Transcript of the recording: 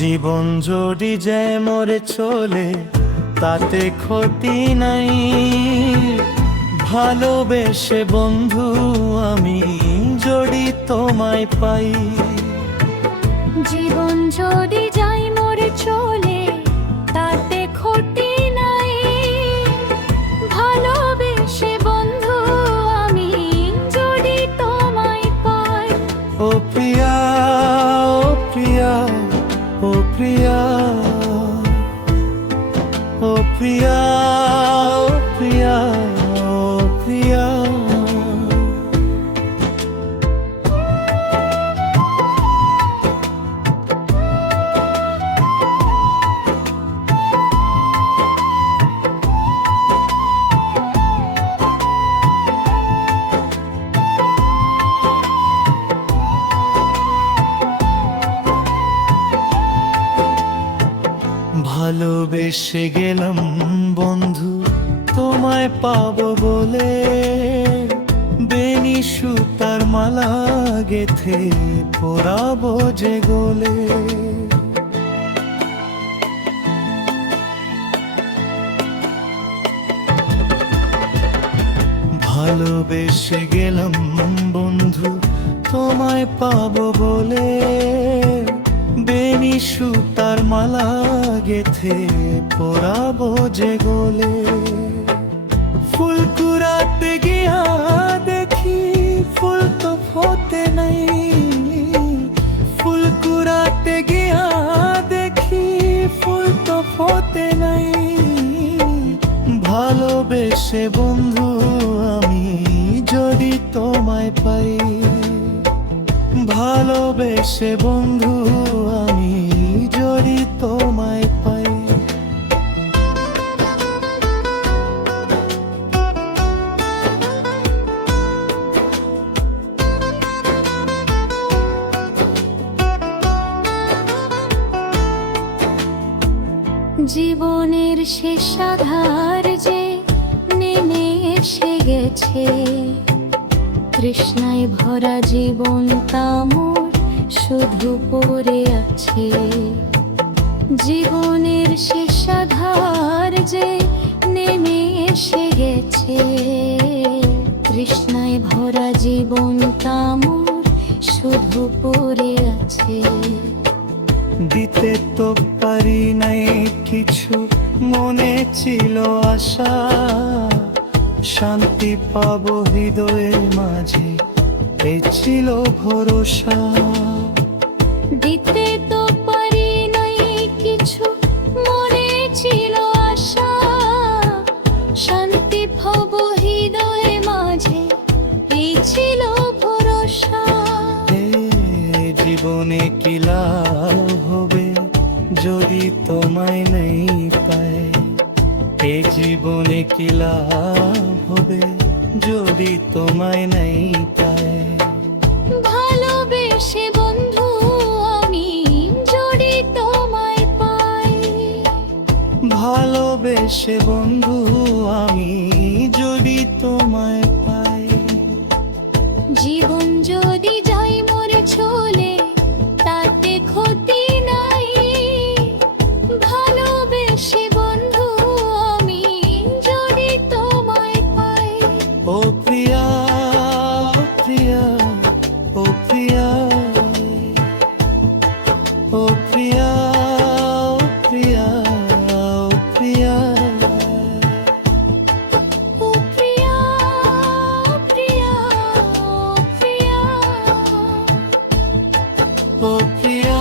জীবন যদি যে মরে চলে তাতে ক্ষতি নাই, ভালোবেসে বন্ধু আমি যদি তোমায় পাই। জীবন যদি যাই মরে চলে তাতে ক্ষতি নাই, ভালোবেসে বন্ধু আমি যদি তোমায় পাই। ও প্রিয়া, ও প্রিয়া, ও প্রিয়া, ও প্রিয়া, ও প্রিয়া, ও প্রিয়া। ভালোবেসে গেলাম বন্ধু তোমায় পাবো বলে, বেনি সুতার মালা গেথে পরাবো যে গোলে। ভালোবেসে গেলাম বন্ধু তোমায় পাবো বলে, বেনি সুতার মালা গেথে পরাবো যে গোলে। ফুল কুড়াতে গিয়া দেখি ফুল তো ফোটে নাই, ফুল কুড়াতে গিয়া দেখি ফুল তো ফোটে নাই। ভালোবেসে বন্ধু আমি যদি তোমায় পাই, ভালোবেসে বন্ধু আমি যদি তোমায় পাই। জীবনের শেষ আধার যে নেমে এসে গেছে, তৃষ্ণায় ভরা জীবন তামর শুধু পড়ে আছে। জীবনের শেষ আধার যে নেমে এসে গেছে, তৃষ্ণায় ভরা জীবন তামর শুধু পড়ে আছে। দিতে তো পারি নাই কিছু, মনে ছিল আশা শান্তি পাবো হৃদয়ের মাঝে, এ ছিল ভরসা। দিতে তো পারি নাই কিছু, মনে ছিল আশা শান্তি পাবো হৃদয়ে মাঝে, এই ছিল ভরসা। জীবনে কি লাভ হবে যদি তোমায় নেই পাই, এ জীবনে কি লাভ হবে যদি তোমায় নেই পাই। ভালোবেসে বন্ধু আমি যদি তোমায় পাই, ভালোবেসে বন্ধু আমি যদি তোমায় পাই। জীবন যদি যাই মরে চলে তাতে ক্ষতি নাই, ভালোবেসে বন্ধু আমি যদি তোমায় পাই। ও প্রিয়া, ও প্রিয়া, ও প্রিয়া, ও প্রিয়া, ও প্রিয়া, ও প্রিয়া, ও প্রিয়া, প্রিয়া, প্রিয়া, ও প্রিয়া।